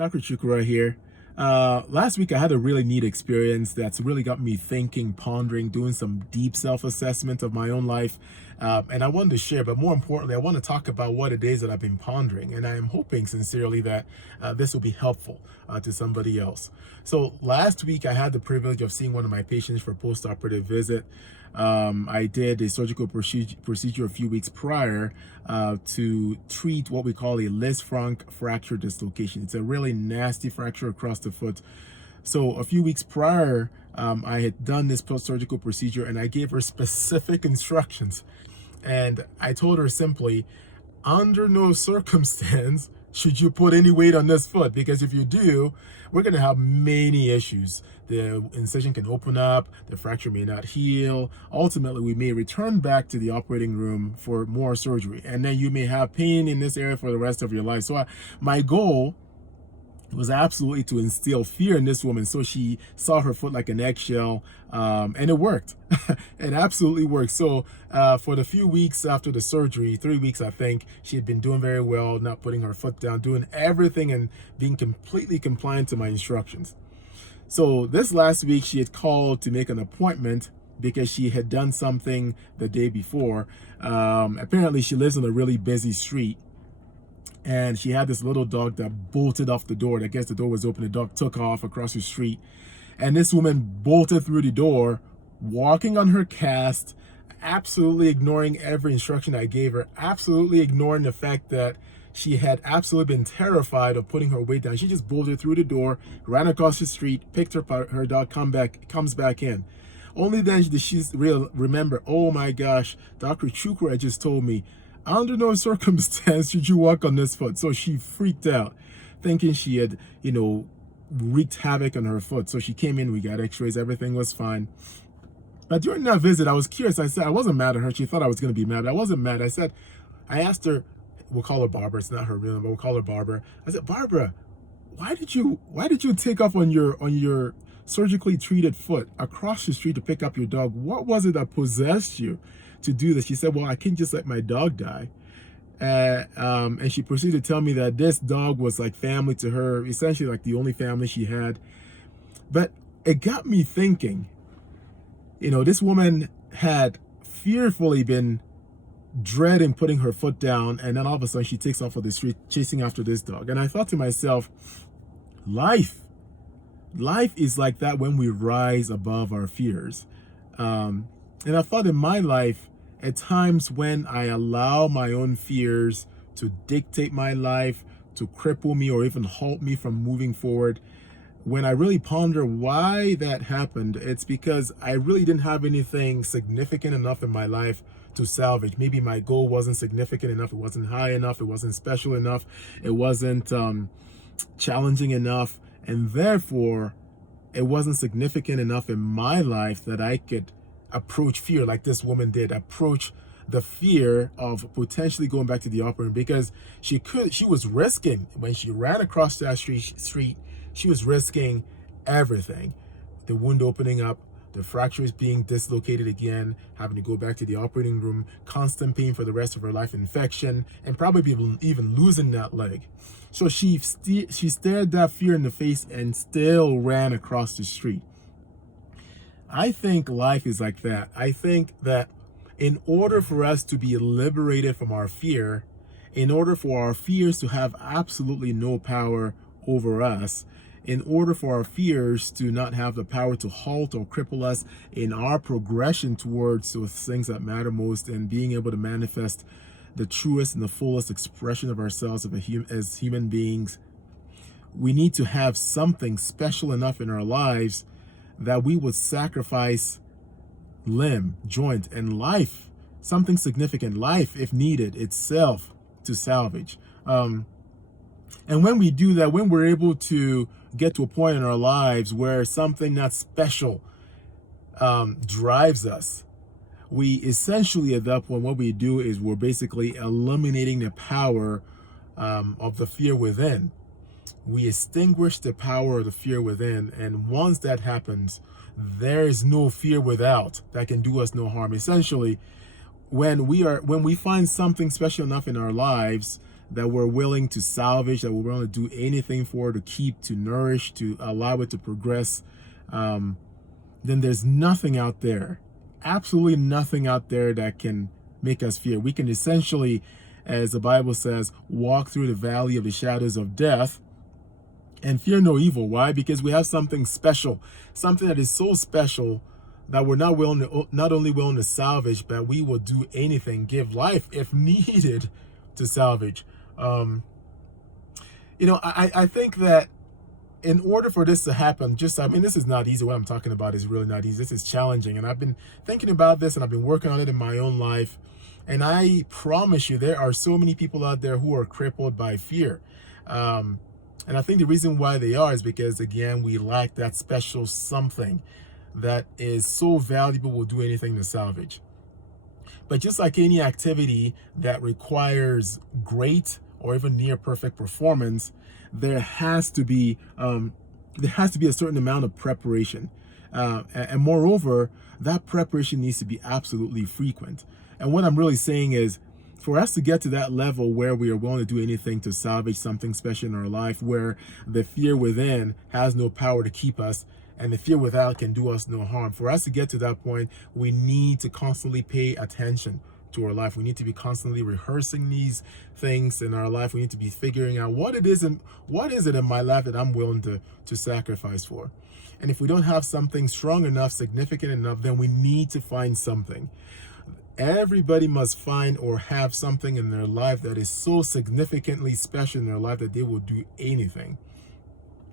Dr. Chukwurah here. Last week I had a really neat experience that's really got me thinking, pondering, doing some deep self-assessment of my own life. And I wanted to share, but more importantly, I want to talk about what it is that I've been pondering. And I am hoping sincerely that this will be helpful to somebody else. So last week I had the privilege of seeing one of my patients for a post-operative visit. I did a surgical procedure a few weeks prior to treat what we call a Lisfranc fracture dislocation. It's a really nasty fracture across the foot. So a few weeks prior, I had done this post-surgical procedure and I gave her specific instructions. And I told her simply, under no circumstance should you put any weight on this foot, because if you do, we're going to have many issues. The incision can open up, the fracture may not heal. Ultimately, we may return back to the operating room for more surgery, and then you may have pain in this area for the rest of your life. So my goal was absolutely to instill fear in this woman, so she saw her foot like an eggshell, and it worked. It absolutely worked. So for the few weeks after the surgery, 3 weeks I think, she had been doing very well, not putting her foot down, doing everything and being completely compliant to my instructions. So this last week she had called to make an appointment because she had done something the day before. Apparently she lives on a really busy street, and she had this little dog that bolted off the door. I guess the door was open, the dog took off across the street, and this woman bolted through the door, walking on her cast, absolutely ignoring every instruction I gave her, absolutely ignoring the fact that she had absolutely been terrified of putting her weight down. She just bolted through the door, ran across the street, picked her dog, comes back in. Only then did she remember, oh my gosh, Dr. Chukwurah just told me, under no circumstance should you walk on this foot. So she freaked out, thinking she had, wreaked havoc on her foot. So she came in, we got x-rays, everything was fine. But during that visit, I was curious. I said, I wasn't mad at her. She thought I was going to be mad. I wasn't mad. I asked her, we'll call her Barbara. It's not her real name, but we'll call her Barbara. I said, Barbara, why did you take off on your surgically treated foot across the street to pick up your dog? What was it that possessed you to do this? She said, well, I can't just let my dog die. And she proceeded to tell me that this dog was like family to her, essentially like the only family she had. But it got me thinking, this woman had fearfully been dreading putting her foot down, and then all of a sudden she takes off on the street chasing after this dog. And I thought to myself, life is like that when we rise above our fears. And I thought in my life, at times when I allow my own fears to dictate my life, to cripple me or even halt me from moving forward, when I really ponder why that happened, it's because I really didn't have anything significant enough in my life to salvage. Maybe my goal wasn't significant enough, it wasn't high enough, it wasn't special enough, it wasn't challenging enough, and therefore it wasn't significant enough in my life that I could approach fear like this woman did, approach the fear of potentially going back to the operating room, because she was risking, when she ran across that street, she was risking everything. The wound opening up, the fractures being dislocated again, having to go back to the operating room, constant pain for the rest of her life, infection, and probably even losing that leg. So she stared that fear in the face and still ran across the street. I think life is like that. I think that in order for us to be liberated from our fear, in order for our fears to have absolutely no power over us, in order for our fears to not have the power to halt or cripple us in our progression towards those things that matter most and being able to manifest the truest and the fullest expression of ourselves as human beings, we need to have something special enough in our lives that we would sacrifice limb, joint, and life, something significant, life if needed itself, to salvage. And when we do that, when we're able to get to a point in our lives where something not special drives us, we essentially at that point, what we do is we're basically eliminating the power of the fear within. We extinguish the power of the fear within, and once that happens, there is no fear without that can do us no harm. Essentially, when we find something special enough in our lives that we're willing to salvage, that we're willing to do anything for, to keep, to nourish, to allow it to progress, then there's nothing out there, absolutely nothing out there that can make us fear. We can essentially, as the Bible says, walk through the valley of the shadows of death and fear no evil. Why? Because we have something special, something that is so special that we're not only willing to salvage, but we will do anything, give life if needed to salvage. I think that in order for this to happen, this is not easy. What I'm talking about is really not easy. This is challenging. And I've been thinking about this and I've been working on it in my own life. And I promise you, there are so many people out there who are crippled by fear. And I think the reason why they are is because, again, we lack that special something that is so valuable, we'll do anything to salvage. But just like any activity that requires great or even near perfect performance, there has to be a certain amount of preparation, and moreover, that preparation needs to be absolutely frequent. And what I'm really saying is, for us to get to that level where we are willing to do anything to salvage something special in our life, where the fear within has no power to keep us and the fear without can do us no harm, for us to get to that point, we need to constantly pay attention to our life. We need to be constantly rehearsing these things in our life. We need to be figuring out what it is in my life that I'm willing to sacrifice for. And if we don't have something strong enough, significant enough, then we need to find something. Everybody must find or have something in their life that is so significantly special in their life that they will do anything.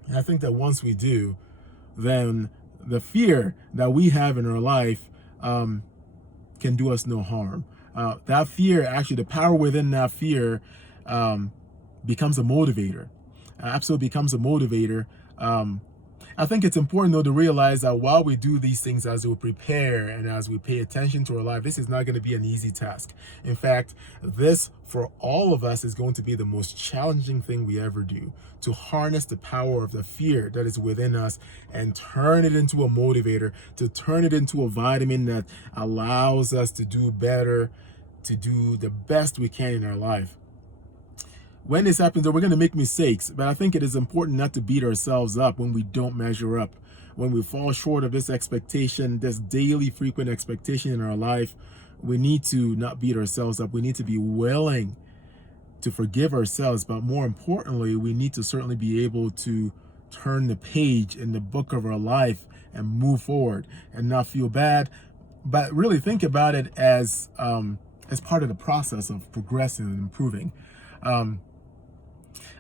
And I think that once we do, then the fear that we have in our life can do us no harm. That fear, actually, the power within that fear becomes a motivator. Absolutely becomes a motivator. I think it's important, though, to realize that while we do these things, as we prepare and as we pay attention to our life, this is not going to be an easy task. In fact, this, for all of us, is going to be the most challenging thing we ever do, to harness the power of the fear that is within us and turn it into a motivator, to turn it into a vitamin that allows us to do better, to do the best we can in our life. When this happens, we're going to make mistakes, but I think it is important not to beat ourselves up when we don't measure up, when we fall short of this expectation, this daily frequent expectation in our life. We need to not beat ourselves up. We need to be willing to forgive ourselves, but more importantly, we need to certainly be able to turn the page in the book of our life and move forward and not feel bad, but really think about it as part of the process of progressing and improving.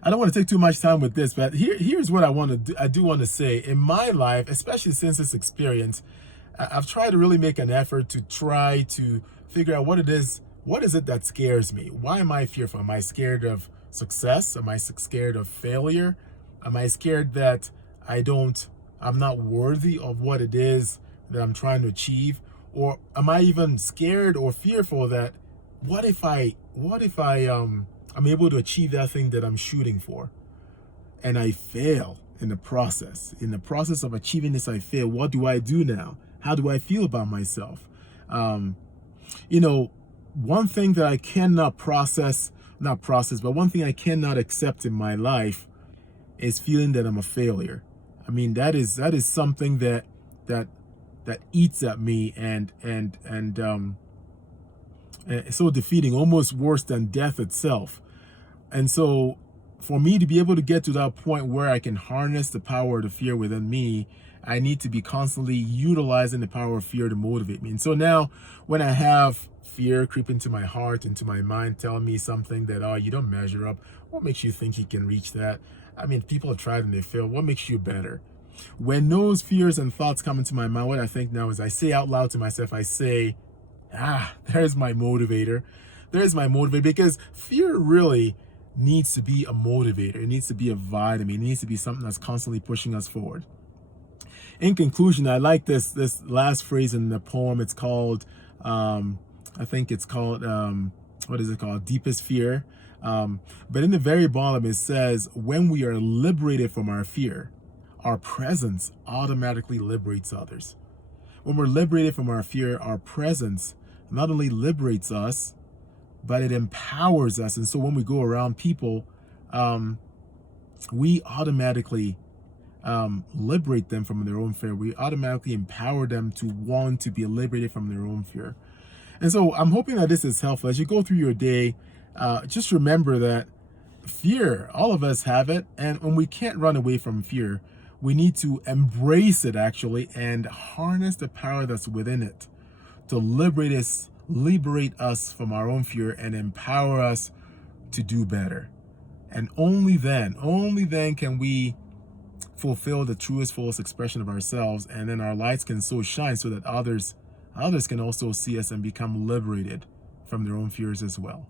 I don't want to take too much time with this, but here's what I do want to say. In my life, especially since this experience, I've tried to really make an effort to try to figure out what it is that scares me. Why am I fearful? Am I scared of success? Am I scared of failure? Am I scared that I'm not worthy of what it is that I'm trying to achieve? Or am I even scared or fearful that what if I'm able to achieve that thing that I'm shooting for and I fail in the process? In the process of achieving this, I fail. What do I do now? How do I feel about myself? One thing that I cannot but one thing I cannot accept in my life is feeling that I'm a failure. I mean, that is something that eats at me and it's so defeating, almost worse than death itself. And so for me to be able to get to that point where I can harness the power of the fear within me, I need to be constantly utilizing the power of fear to motivate me. And so now when I have fear creep into my heart, into my mind, telling me something that, oh, you don't measure up, what makes you think you can reach that? I mean, people have tried and they failed. What makes you better? When those fears and thoughts come into my mind, what I think now is I say out loud to myself, I say, there's my motivator. There's my motivator, because fear really needs to be a motivator. It needs to be a vitamin. It needs to be something that's constantly pushing us forward. In conclusion, I like this last phrase in the poem. It's called, what is it called? Deepest Fear. But in the very bottom, it says, when we are liberated from our fear, our presence automatically liberates others. When we're liberated from our fear, our presence not only liberates us, but it empowers us. And so when we go around people, we automatically liberate them from their own fear. We automatically empower them to want to be liberated from their own fear. And so I'm hoping that this is helpful. As you go through your day, just remember that fear, all of us have it. And when we can't run away from fear, we need to embrace it actually and harness the power that's within it to liberate us from our own fear and empower us to do better. And only then can we fulfill the truest, fullest expression of ourselves, and then our lights can so shine so that others can also see us and become liberated from their own fears as well.